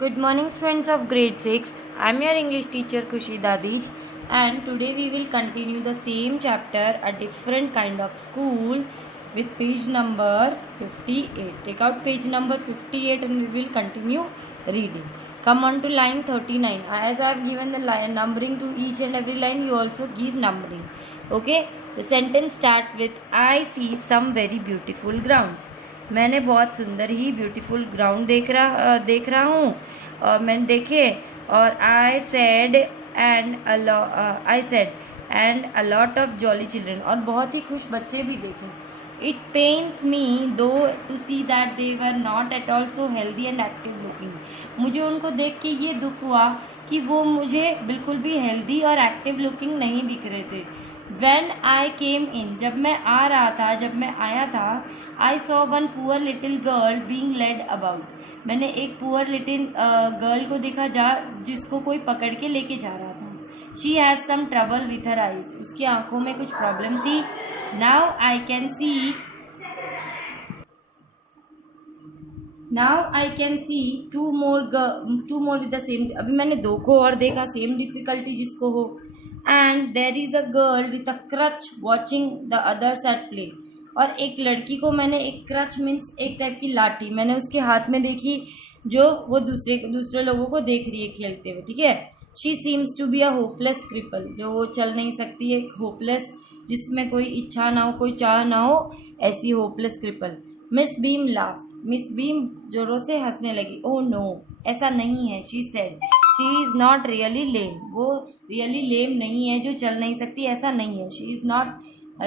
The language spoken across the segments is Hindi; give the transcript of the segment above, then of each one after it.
Good morning, students of grade 6th. I am your English teacher Khushi Dadij, and today we will continue the same chapter, a different kind of school, with page number 58. Take out page number 58 and we will continue reading. Come on to line 39. As I have given the line numbering to each and every line, you also give numbering. Okay? The sentence start with I see some very beautiful grounds. मैंने बहुत सुंदर ही ब्यूटीफुल ग्राउंड देख रहा हूँ और मैंने देखे और I said and a lot of jolly children और बहुत ही खुश बच्चे भी देखे. इट पेन्स मी दो to see that they were not at all so healthy and active looking. मुझे उनको देख के ये दुख हुआ कि वो मुझे बिल्कुल भी हेल्दी और एक्टिव लुकिंग नहीं दिख रहे थे. When I came in, जब मैं आया था, I saw one poor little girl being led about. मैंने एक poor little girl को देखा जिसको कोई पकड़ के लेके जा रहा था. She has some trouble with her eyes. उसकी आंखों में कुछ प्रॉब्लम थी. Now I can see two more with the same. अभी मैंने दो को और देखा सेम डिफिकल्टी जिसको हो. And there is a girl with a crutch watching the others at play. और एक लड़की को मैंने एक क्रच मीन्स एक टाइप की लाठी मैंने उसके हाथ में देखी जो वो दूसरे लोगों को देख रही है खेलते हुए. ठीक है. She seems to be a hopeless cripple. जो वो चल नहीं सकती है, होपलेस जिसमें कोई इच्छा ना हो, कोई चाह ना हो, ऐसी hopeless cripple. Miss Beam laughed. Miss Beam जोरों से हंसने लगी. ओह नो, ऐसा नहीं है. She said she is not really lame. वो रियली लेम नहीं है जो चल नहीं सकती, ऐसा नहीं है.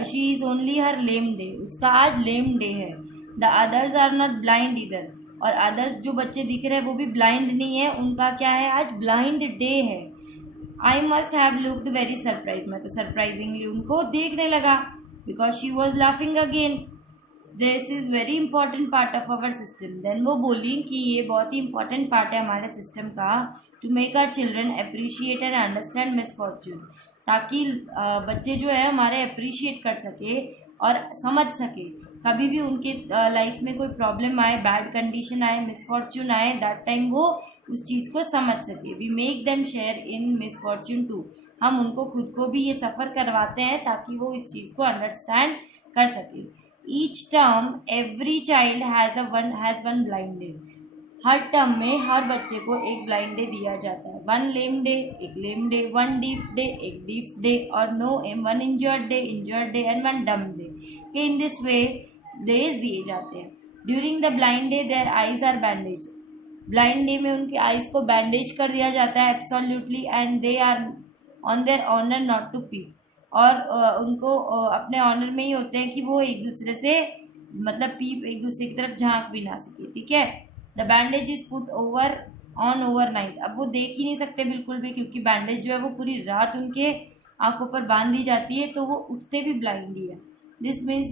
She is only her lame day. उसका आज लेम डे है. The others are not blind इधर. और अदर्स जो बच्चे दिख रहे हैं वो भी ब्लाइंड नहीं है. उनका क्या है, आज ब्लाइंड डे है. I must have looked very surprise. मैं तो सरप्राइजिंगली उनको देखने लगा. Because she was laughing again. This is very important part of our system. देन वो बोली कि ये बहुत ही इंपॉर्टेंट पार्ट है हमारे सिस्टम का, to make our children appreciate and understand misfortune. ताकि बच्चे जो है हमारे अप्रिशिएट कर सके और समझ सके. कभी भी उनके लाइफ में कोई प्रॉब्लम आए, बैड कंडीशन आए, मिसफॉर्च्यून आए, दैट टाइम वो उस चीज़ को समझ सके. We make them share in misfortune too. हम उनको खुद को भी ये सफ़र करवाते हैं ताकि वो इस चीज़ को अंडरस्टैंड कर सके. Each term every child has one blind day. Her term में हर बच्चे को एक ब्लाइंड डे दिया जाता है. वन लेम डे, एक lame day. One deaf day, एक डीफ डे. और one injured day and one dumb day. In this way days दिए जाते हैं. During the blind day their eyes are bandage. Blind day में उनकी आईज को बैंडेज कर दिया जाता है absolutely. And they are on their honour not to peep. और उनको अपने ऑनर में ही होते हैं कि वो एक दूसरे से मतलब पीप एक दूसरे की तरफ झांक भी ना सके. ठीक है. The bandage is put on over night. अब वो देख ही नहीं सकते बिल्कुल भी क्योंकि बैंडेज जो है वो पूरी रात उनके आंखों पर बांध दी जाती है, तो वो उठते भी ब्लाइंड ही है. This means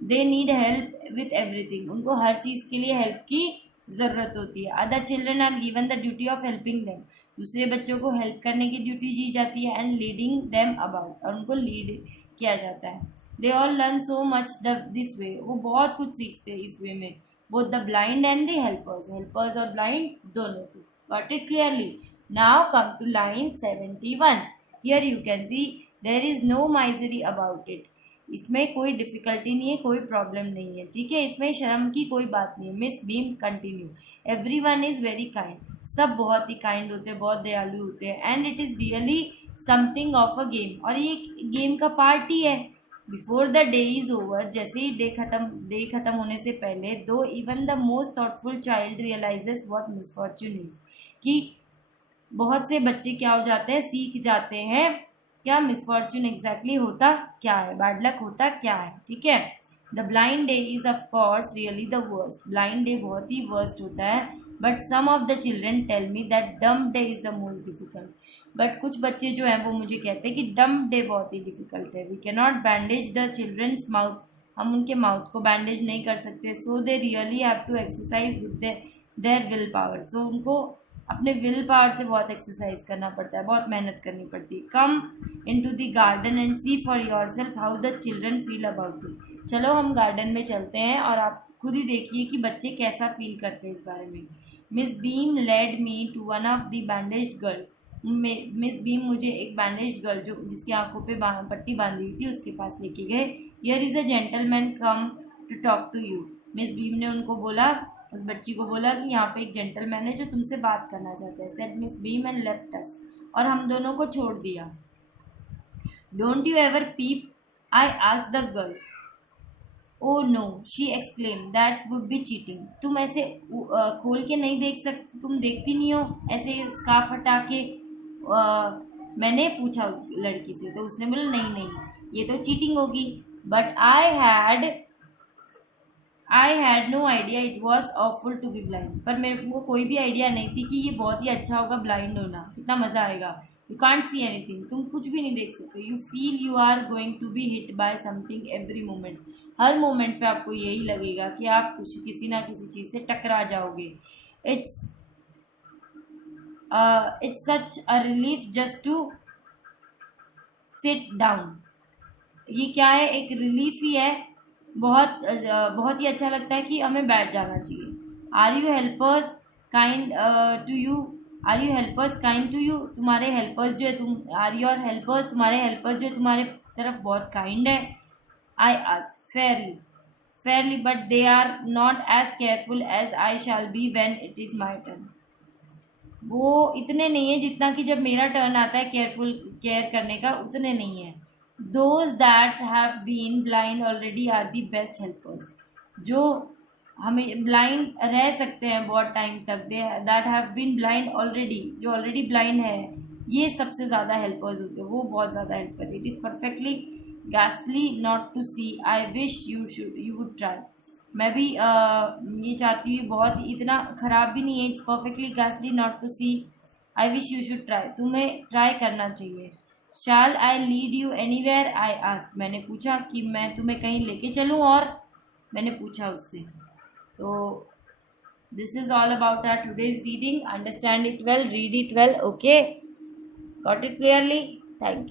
they need help with everything. उनको हर चीज़ के लिए हेल्प की ज़रूरत होती है. Other children are given the duty of helping them. दूसरे बच्चों को हेल्प करने की ड्यूटी दी जाती है. And leading them about. और उनको लीड किया जाता है. They all learn so much this way. वो बहुत कुछ सीखते हैं इस वे में. Both the blind and the helpers और ब्लाइंड दोनों को. Got it clearly. Now come to line 71. Here you can see there is no misery about it. इसमें कोई डिफ़िकल्टी नहीं है, कोई प्रॉब्लम नहीं है. ठीक है. इसमें शर्म की कोई बात नहीं है. Miss beam continue. Every one is very kind. सब बहुत ही काइंड होते हैं, बहुत दयालु होते हैं. And it is really something of a game. और ये गेम का पार्ट ही है. Before the day is over. जैसे ही डे ख़त्म होने से पहले, though even the most thoughtful child realises what misfortune is. कि बहुत से बच्चे क्या हो जाते हैं, सीख जाते हैं क्या मिसफॉर्च्यून एग्जैक्टली होता क्या है, बैड लक होता क्या है. ठीक है. The blind day is of course really the worst. Blind day बहुत ही वर्स्ट होता है. But some of the children tell me that dumb day is the most difficult. But कुछ बच्चे जो हैं वो मुझे कहते हैं कि डम डे बहुत ही डिफ़िकल्ट है. We can not bandage the children's mouth. हम उनके माउथ को बैंडेज नहीं कर सकते. So they really have to exercise with their will power. सो उनको अपने विल पावर से बहुत एक्सरसाइज करना पड़ता है, बहुत मेहनत करनी पड़ती है. Come into the garden and see for yourself how the children feel about it. चलो हम गार्डन में चलते हैं और आप खुद ही देखिए कि बच्चे कैसा फील करते हैं इस बारे में। Miss Beam led me to one of the bandaged girl. Miss Beam मुझे एक बैंडेज्ड गर्ल जो जिसकी आंखों पे पट्टी बांधी हुई थी उसके पास लेके गए। Here is a gentleman come to talk to you. Miss Beam ने उनको बोला, उस बच्ची को बोला कि यहाँ पे एक जेंटलमैन है जो तुमसे बात करना चाहता है। Said miss Beam and left us. और हम दोनों को छोड़ दिया। Don't you ever peep, I asked the girl. Oh no, she exclaim, that would be cheating. तुम ऐसे खोल के नहीं देख सकती, तुम देखती नहीं हो ऐसे स्कार्फ हटा के? मैंने पूछा उस लड़की से, तो उसने बोला नहीं नहीं ये तो चीटिंग होगी। But I had no idea it was awful to be blind. पर मेरे को कोई भी आइडिया नहीं थी कि ये बहुत ही अच्छा होगा ब्लाइंड होना, कितना मज़ा आएगा। यू कांट सी एनीथिंग, तुम कुछ भी नहीं देख सकते। You feel you are going to be hit by something every moment. हर मोमेंट पे आपको यही लगेगा कि आप कुछ किसी ना किसी चीज़ से टकरा जाओगे। It's such a relief just to sit down. ये क्या है, एक रिलीफ ही है। बहुत ही अच्छा लगता है कि हमें बैठ जाना चाहिए। Are you helpers kind to you? Are you helpers kind to you? तुम्हारे हेल्पर्स जो है, तुम आर योर हेल्पर्स, तुम्हारे हेल्पर्स जो है तुम्हारे तरफ बहुत काइंड है। I asked fairly but they are not as careful as I shall be when it is my turn. वो इतने नहीं है जितना कि जब मेरा टर्न आता है केयर करने का, उतने नहीं है। Those that have been blind already are the best helpers. जो हमें ब्लाइंड रह सकते हैं बहुत टाइम तक, they that have been blind already, जो ऑलरेडी ब्लाइंड है, ये सबसे ज़्यादा हेल्पर्स होते हैं, वो बहुत ज़्यादा हेल्प करते। It is perfectly ghastly not to see, I wish you would try. मैं भी ये चाहती हूँ, बहुत ही इतना ख़राब भी नहीं है। It's perfectly ghastly not to see, I wish you should try, तुम्हें ट्राई करना चाहिए। Shall I lead you anywhere, I asked. मैंने पूछा कि मैं तुम्हें कहीं लेके चलूँ, और मैंने पूछा उससे। तो this is all about our today's reading. Understand it well, read it well, okay, got it clearly, thank you.